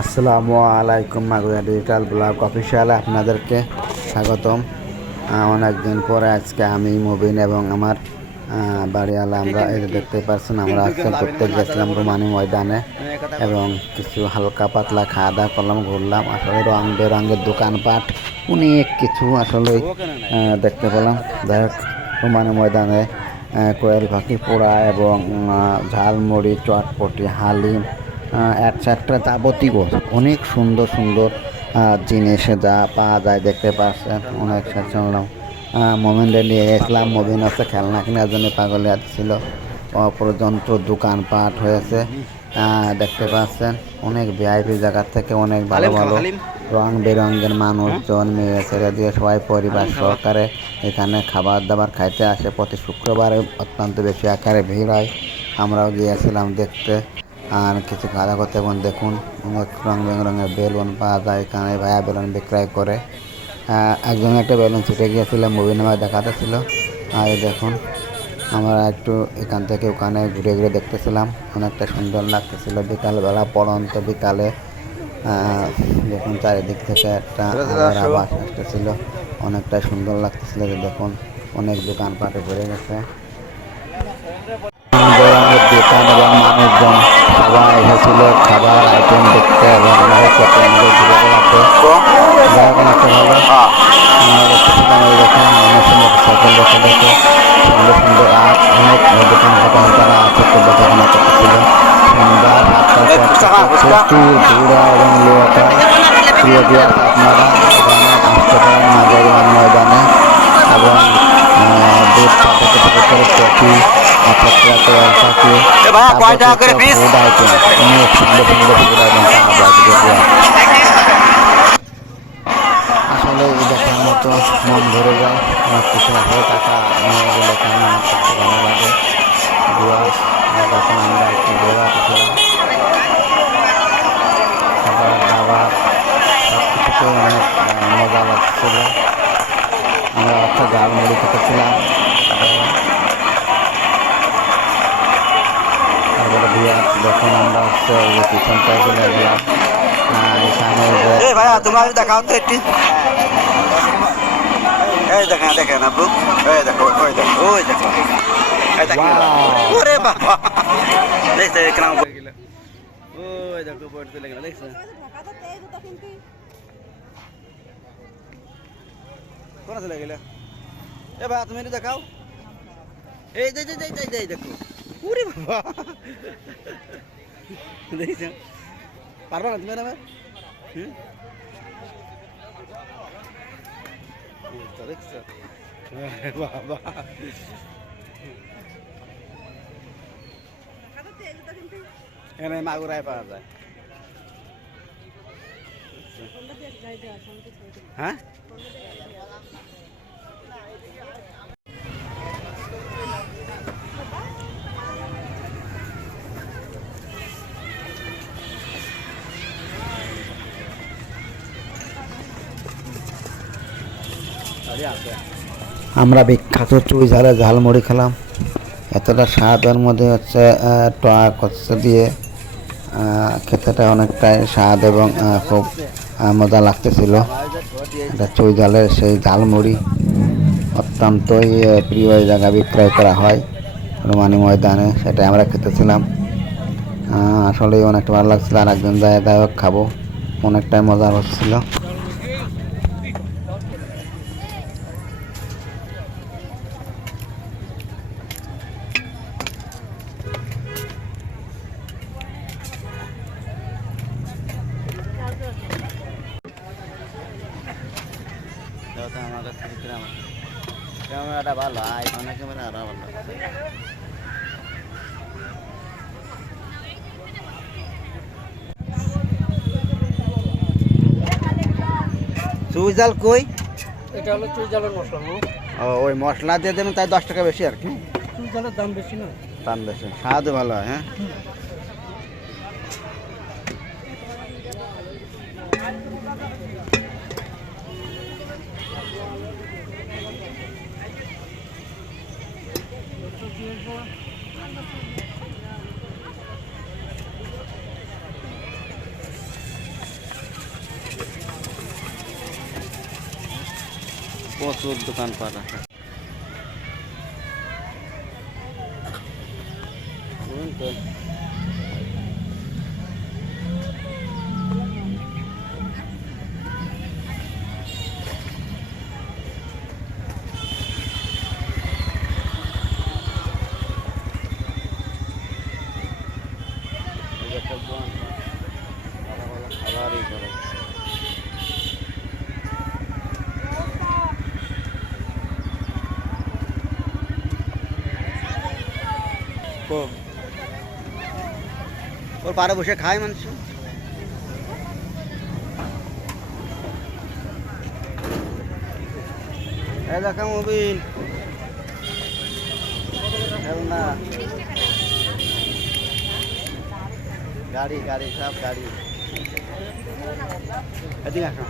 আসসালামু আলাইকুম। Magura digital blog অফিসিয়ালে আপনাদেরকে স্বাগতম। অনেকদিন পরে আজকে আমি মুবিন এবং আমার বাড়িওয়ালা আমরা এই যে দেখতে পাচ্ছেন আমরা আজকে ঘুরতে গেছিলাম রুমানি ময়দানে এবং কিছু হালকা পাতলা খাওয়া দাওয়া করলাম, ঘুরলাম। আসলে রং বেরঙের দোকানপাট অনেক কিছু আসলে দেখতে পেলাম। যাই হোক, রুমানি ময়দানে কোয়েল পাখি পোড়া এবং ঝালমুড়ি, চটপটি, হালিম, অ্যাটসেট্রা যাবতীয় অনেক সুন্দর সুন্দর জিনিস যা পাওয়া যায় দেখতে পাচ্ছেন। অনেক শুনলাম মোমেন্টে নিয়ে গেছিলাম। মোবিন হচ্ছে খেলনা কেনার জন্য পাগলে ছিল। অপরযন্ত্র দোকানপাট হয়েছে দেখতে পাচ্ছেন। অনেক ভিআইপি জায়গার থেকে অনেক ভালো ভালো রং বেরঙের মানুষজন, মেয়ে ছেলে দিয়ে সবাই পরিবার সহকারে এখানে খাবার দাবার খাইতে আসে। প্রতি শুক্রবারে অত্যন্ত বেশি আকারে ভিড় হয়। আমরাও গিয়েছিলাম দেখতে আর কিছু খাওয়া করতে। এবং দেখুন অনেক রং বেরঙের বেলুন পাওয়া যায় এখানে, ভাইয়া বেলুন বিক্রয় করে। একজন একটা বেলুন ছুটে গিয়েছিলাম, মুভি নামায় দেখাতেছিল। আর দেখুন আমরা একটু এখান থেকে ওখানে ঘুরে ঘুরে দেখতেছিলাম, অনেকটা সুন্দর লাগতেছিল। বিকালবেলা পড়ন্ত বিকালে দেখুন চারিদিক থেকে একটা আবাস আসতেছিল, অনেকটা সুন্দর লাগতেছিল। যে দেখুন অনেক দোকানপাটে ভরে গেছে, বেরঙের দোকান এবং মানুষজন সবাই এসেছিল খাবার আইটেম দেখতে এবং আমাদের ঘুরে বেড়াতে। যাই হোক অনেকটা ভালো দেখতেছিলাম। এই দেখুন মানুষের মোটরসাইকেল দেখে দেখে সুন্দর সুন্দর আর অনেক দোকানপাট তারা আছে দেখাশোনা করতেছিল। সন্ধ্যা 7টার পর থেকে প্রচুর ভিড় এবং লোক হয়। প্রিয় ভিউয়ার্স, আপনারা এখানে আসতে পারেন মাঝারি ময়দানে এবং দুধ চা থেকে শুরু করে কফি, অনেক সুন্দর সুন্দর ফুড আইটেম পাওয়া যায়। আসলে এই দেখার মতো মন ভরে যায়। অনেক কিছু আসলে টাকা নিয়ে গেলে এখানে আমার কাছে ভালো লাগে। ভিউয়ার্স, যখন আমরা একটু ঘুরে আসছিলাম, খাবার দাবার সব কিছুতে অনেক মজা লাগছিল। আমরা হচ্ছে ঝালমুড়ি খেতেছিলাম। তারপরে ভিউয়ার্স দেখুন আমরা হচ্ছে ওই যে পিছনটায় চলে গেলাম। এখানে ভাইয়া তোমরা দেখাও তো একটি, এই দেখেন দেখেন আপু, এই দেখো ওই দেখো ওই দেখো এই দেখো, ওরে বাবা দেখতে কেমন হয়ে গেল, ওই দেখো পড়তে লাগলো দেখছো। কোন চলে গেল? এ ভাই তুমি দেখাও, এই দেখো, ওরে বাবা দেখছো, পারবা না তুমি আমার? দেখছো বাবা, এখানে মাগুরায় পাওয়া যায়। হ্যাঁ আমরা বিখ্যাত চুই ঝালে ঝালমুড়ি খেলাম। এতটা স্বাদের মধ্যে হচ্ছে টক হচ্ছে দিয়ে খেতেটা অনেকটাই স্বাদ এবং খুব মজা লাগতেছিল। এটা চুই ঝালের সেই ঝালমুড়ি অত্যন্তই প্রিয় জায়গা বিক্রয় করা হয় রুমানি ময়দানে, সেটাই আমরা খেতেছিলাম। আসলেই অনেকটা ভালো লাগছিল। আর একজন যায় দায়ক খাবো, অনেকটাই মজা হচ্ছিল। ক্যামেরাটা ভালো, আইফোনের ক্যামেরা আরো ভালো। চুইজাল কই? এটা হলো চুইজালের মশলা। ও ওই মশলা দিয়ে দেবেন, তাই 10 টাকা বেশি আর কি। চুইজালের দাম বেশি না, দাম বেশি, স্বাদও ভালো হয়। হ্যাঁ প্রচুর দোকানপাট আছে। বুঝলেন তো? এই একটা দোকানপাট, ভালো ভালো খাবারই করে। ওর পাড়ে বসে খায় মানুষ। এই দেখা মোবিল না, গাড়ি গাড়ি সব গাড়ি। এদিকে আসো।